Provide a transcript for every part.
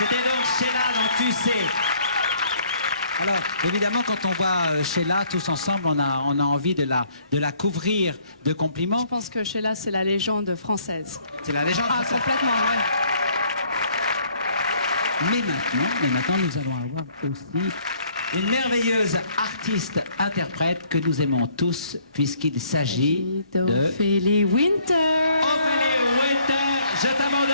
C'était donc Sheila dans Tu sais. Alors, évidemment, quand on voit Sheila tous ensemble, on a envie de la couvrir de compliments. Je pense que Sheila, c'est la légende française. C'est la légende Ah, française. complètement, ouais. Mais maintenant, nous allons avoir aussi une merveilleuse artiste-interprète que nous aimons tous, puisqu'il s'agit d'Ophélie Winter. Ophélie Winter, je t'abandonne.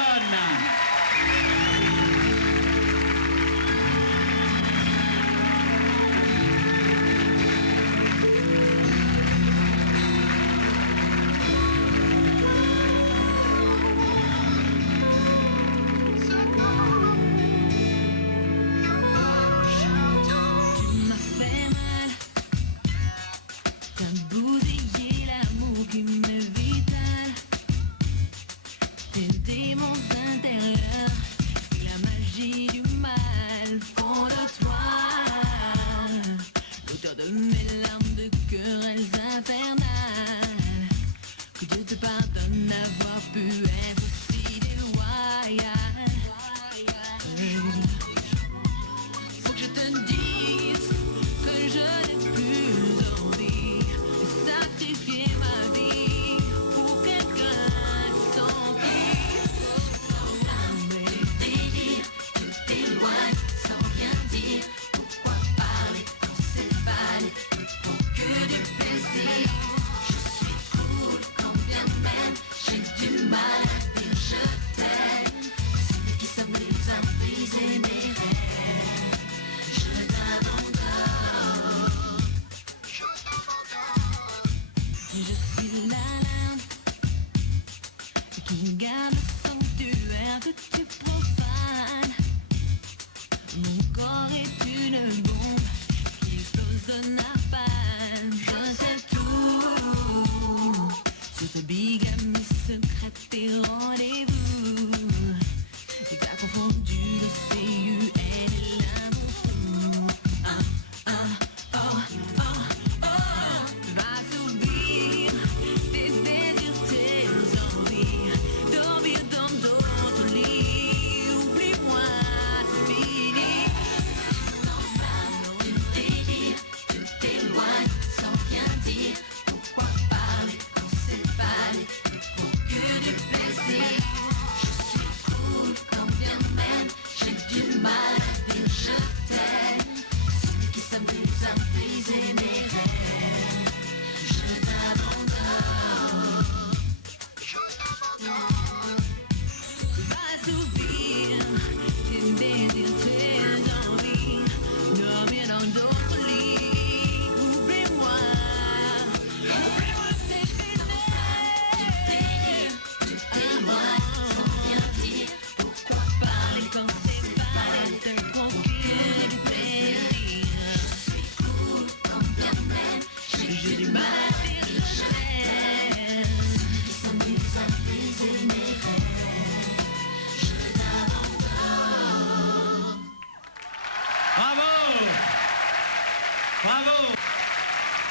Bravo!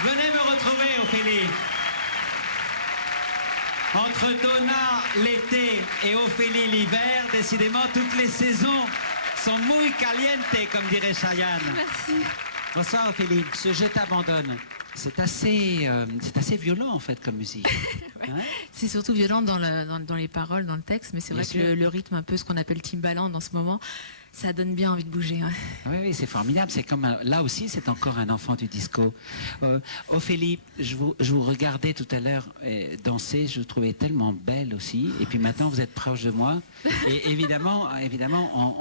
Venez me retrouver, Ophélie. Entre Donna l'été et Ophélie l'hiver, décidément, toutes les saisons sont muy caliente, comme dirait Chayanne. Merci. Bonsoir, Ophélie. Ce Je t'abandonne, c'est assez violent, en fait, comme musique. Ouais. Hein? C'est surtout violent dans les paroles, dans le texte, mais c'est vrai que le rythme, un peu ce qu'on appelle Timbaland en ce moment, ça donne bien envie de bouger. Ouais. Oui, oui, c'est formidable. C'est comme là aussi, c'est encore un enfant du disco. Ophélie, je vous regardais tout à l'heure danser. Je vous trouvais tellement belle aussi. Et puis maintenant, vous êtes proche de moi. Et évidemment,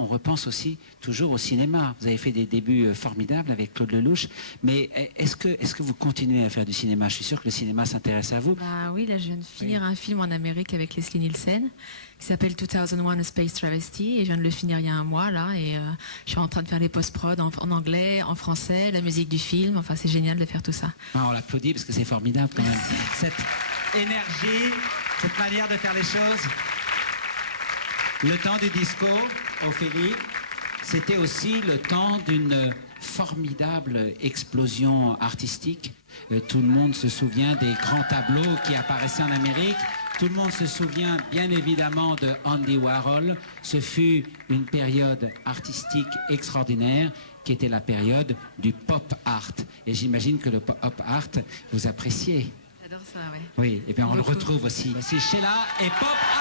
on repense aussi toujours au cinéma. Vous avez fait des débuts formidables avec Claude Lelouch. Mais est-ce que vous continuez à faire du cinéma? Je suis sûr que le cinéma s'intéresse à vous. Bah oui, là je viens de finir un film en Amérique avec Leslie Nielsen qui s'appelle 2001 A Space Travesty et je viens de le finir il y a un mois là et je suis en train de faire les post-prod en anglais, en français, la musique du film, enfin c'est génial de faire tout ça. Ah, on l'applaudit parce que c'est formidable quand même. Cette énergie, cette manière de faire les choses. Le temps du disco, Ophélie, c'était aussi le temps d'une formidable explosion artistique. Tout le monde se souvient des grands tableaux qui apparaissaient en Amérique. Tout le monde se souvient bien évidemment de Andy Warhol. Ce fut une période artistique extraordinaire qui était la période du pop art. Et j'imagine que le pop art, vous appréciez. J'adore ça, ouais. Oui, et bien on le Beaucoup. retrouve aussi. Voici Sheila et pop art.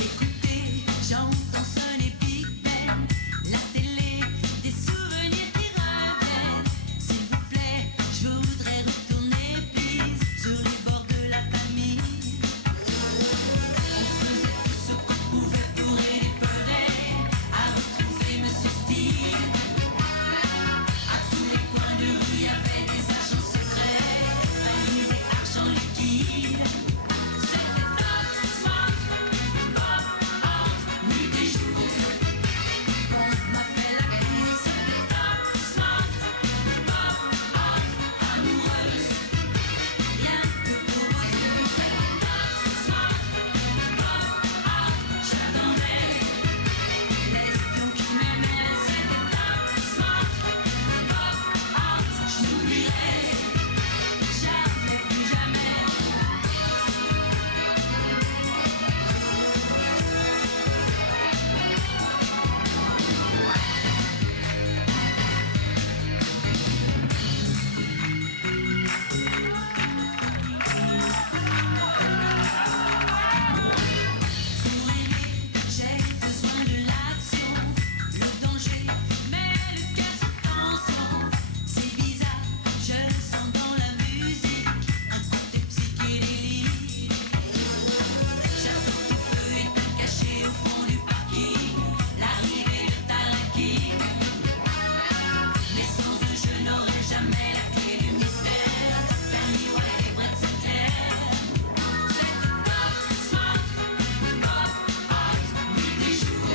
Écoutez, j'entends sonner Big Ben, la télé, des souvenirs qui reviennent. S'il vous plaît, je voudrais retourner, please, sur les bords de la famille. On faisait tout ce qu'on pouvait pour épeler, à retrouver Monsieur Steele. À tous les coins de rue, y avait des agents secrets, valises et argent liquide. C'était top, smart, pop, art, nuit et jour. On m'a fait la cour, c'était top, smart, pop, art, amoureuse. Rien que pour vous, c'était top, smart, pop, art, j'attendais. L'espion qui m'aimait, c'était top, smart, pop, art, je n'oublierai jamais, plus jamais. Pour aimer, j'ai besoin de l'action, le danger met le cœur sous tension. C'est bizarre, je le sens dans la musique, un côté psychédélique. J'attends que le feu est caché au fond du parking, l'arrivée de Taraki. Mais sans eux, je n'aurai jamais la clé du mystère. Permis White et Brett Sinclair. C'était top, smart, pop, art, nuit et jour.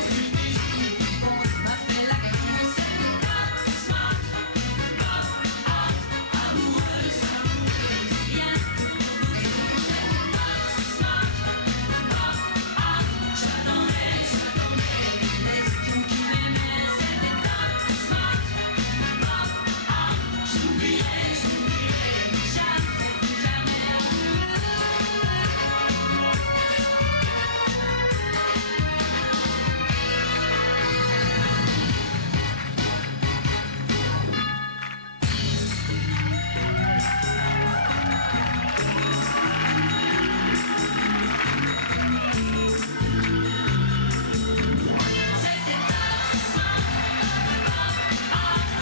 On m'a fait la cour, c'était top, smart, pop, art, amoureuse. Rien que pour vous, c'était top, smart, pop, art, j'attendais. L'espion qui m'aimait, c'était top, smart, pop, art, j'oublierai jamais,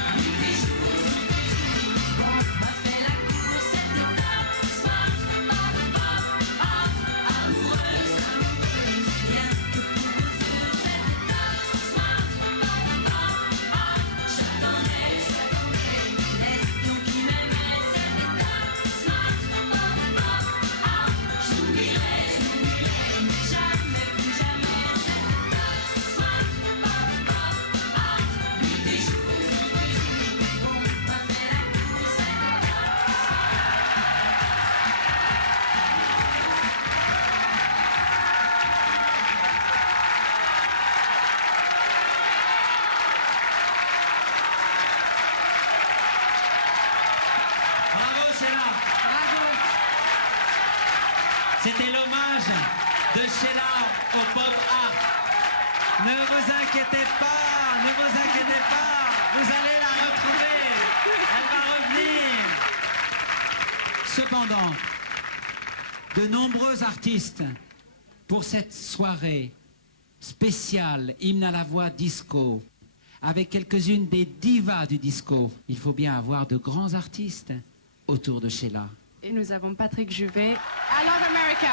plus jamais. Bravo Sheila. C'était l'hommage de Sheila au pop art. Ne vous inquiétez pas, ne vous inquiétez pas, vous allez la retrouver. Elle va revenir. Cependant, de nombreux artistes, pour cette soirée spéciale Hymne à la voix disco, avec quelques-unes des divas du disco, il faut bien avoir de grands artistes autour de Sheila. Et nous avons Patrick Juvet, I Love America.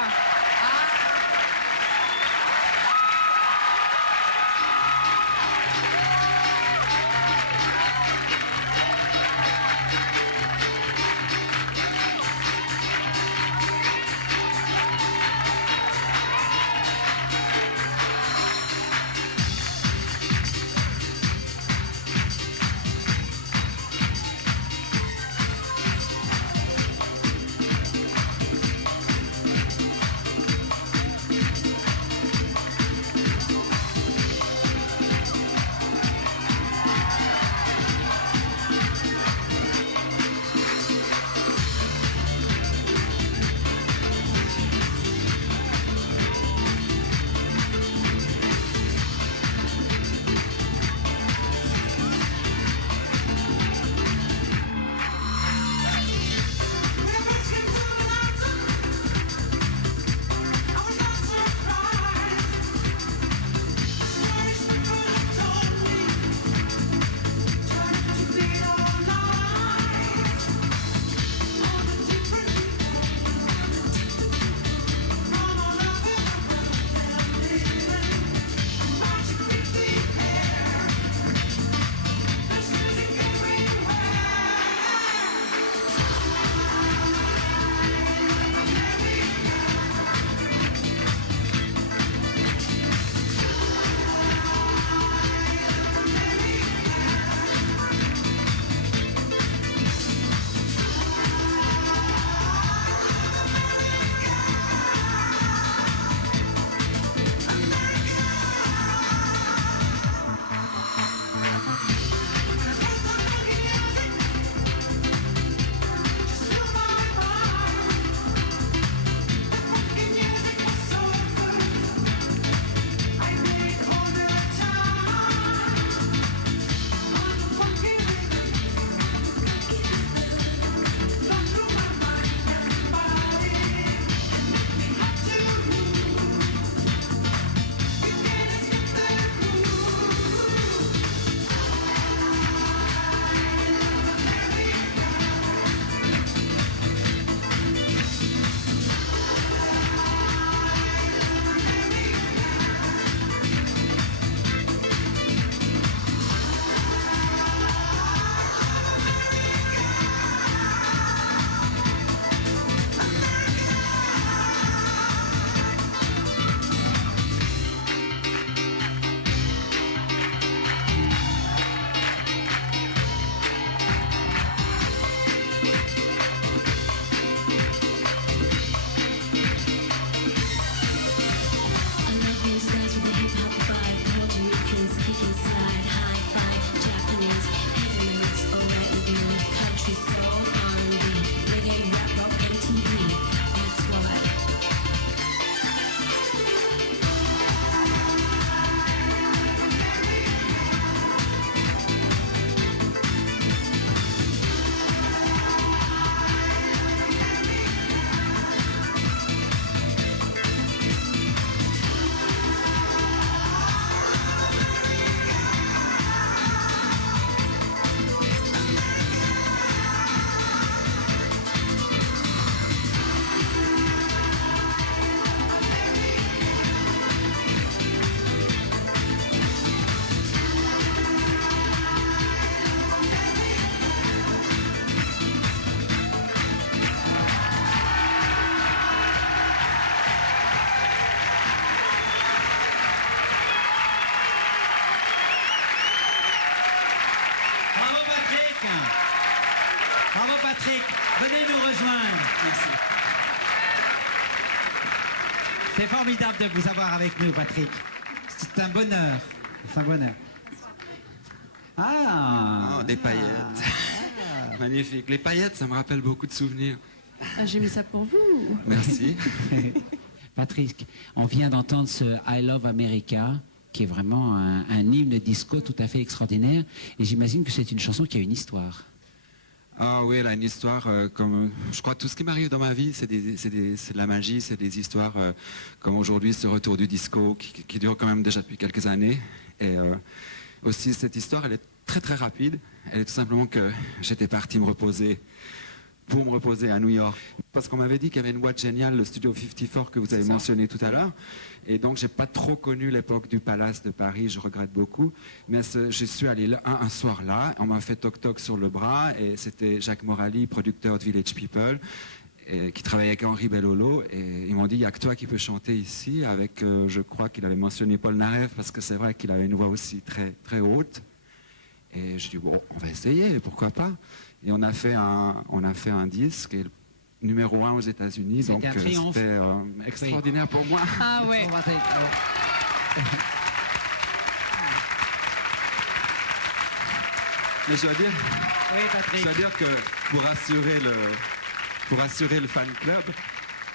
Patrick, venez nous rejoindre. Merci. C'est formidable de vous avoir avec nous, Patrick. C'est un bonheur. C'est un bonheur. Ah, Oh, des paillettes. Magnifique. Les paillettes, ça me rappelle beaucoup de souvenirs. Ah, j'ai mis ça pour vous. Merci. Patrick, on vient d'entendre ce I Love America, qui est vraiment un hymne disco tout à fait extraordinaire. Et j'imagine que c'est une chanson qui a une histoire. Ah oui, elle a une histoire comme... Je crois que tout ce qui m'arrive dans ma vie, c'est de la magie, c'est des histoires comme aujourd'hui, ce retour du disco qui dure quand même déjà depuis quelques années. Et aussi, cette histoire, elle est très très rapide. Elle est tout simplement que j'étais parti me reposer à New York. Parce qu'on m'avait dit qu'il y avait une boîte géniale, le Studio 54 que vous avez mentionné tout à l'heure. Et donc, j'ai pas trop connu l'époque du Palace de Paris, je regrette beaucoup. Mais je suis allé là, un soir là, on m'a fait toc-toc sur le bras, et c'était Jacques Morali, producteur de Village People, qui travaillait avec Henri Bellolo. Et ils m'ont dit, il n'y a que toi qui peux chanter ici, avec, je crois qu'il avait mentionné Paul Naref, parce que c'est vrai qu'il avait une voix aussi très, très haute. Et je dis, bon, on va essayer, pourquoi pas. Et on a fait un disque, et numéro 1 aux États-Unis, donc c'était extraordinaire pour moi. Ah ouais. On va Mais je dois dire, Oui, Patrick. je dois dire que pour assurer le fan club,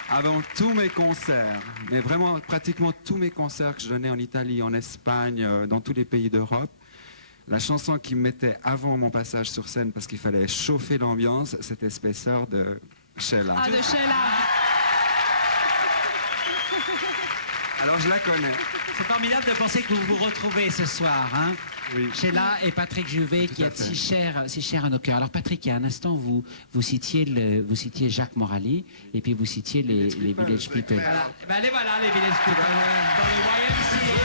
avant tous mes concerts, mais vraiment pratiquement tous mes concerts que je donnais en Italie, en Espagne, dans tous les pays d'Europe, la chanson qui me mettait avant mon passage sur scène, parce qu'il fallait chauffer l'ambiance, c'était Spacer de Sheila. Ah, de Sheila. Alors je la connais. C'est formidable de penser que vous vous retrouvez ce soir, hein, Oui. Sheila et Patrick Juvet, qui à est fait. si cher à nos cœurs. Alors Patrick, il y a un instant, vous citiez Jacques Morali, et puis vous citiez les Village People. Voilà. Ben, les voilà, les Village People. Dans les YMCA.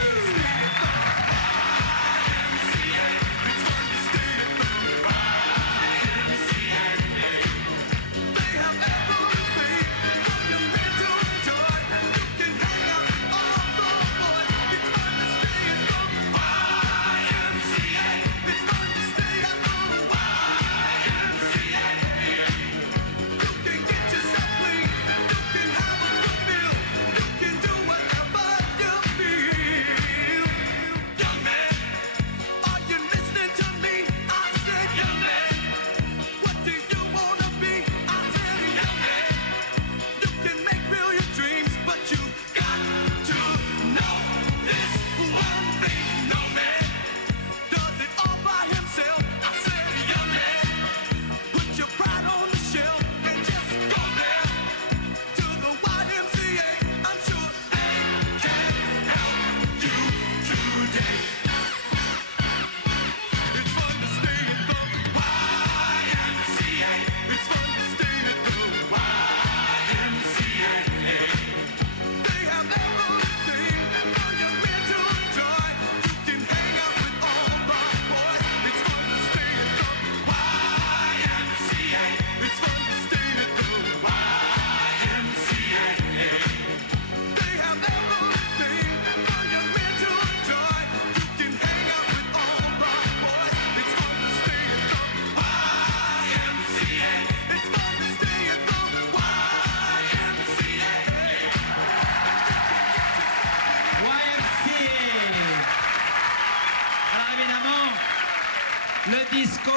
Le disco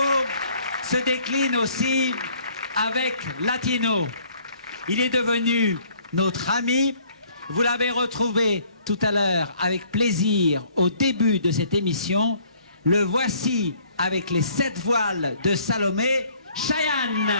se décline aussi avec Latino. Il est devenu notre ami. Vous l'avez retrouvé tout à l'heure avec plaisir au début de cette émission. Le voici avec les 7 voiles de Salomé, Chayanne.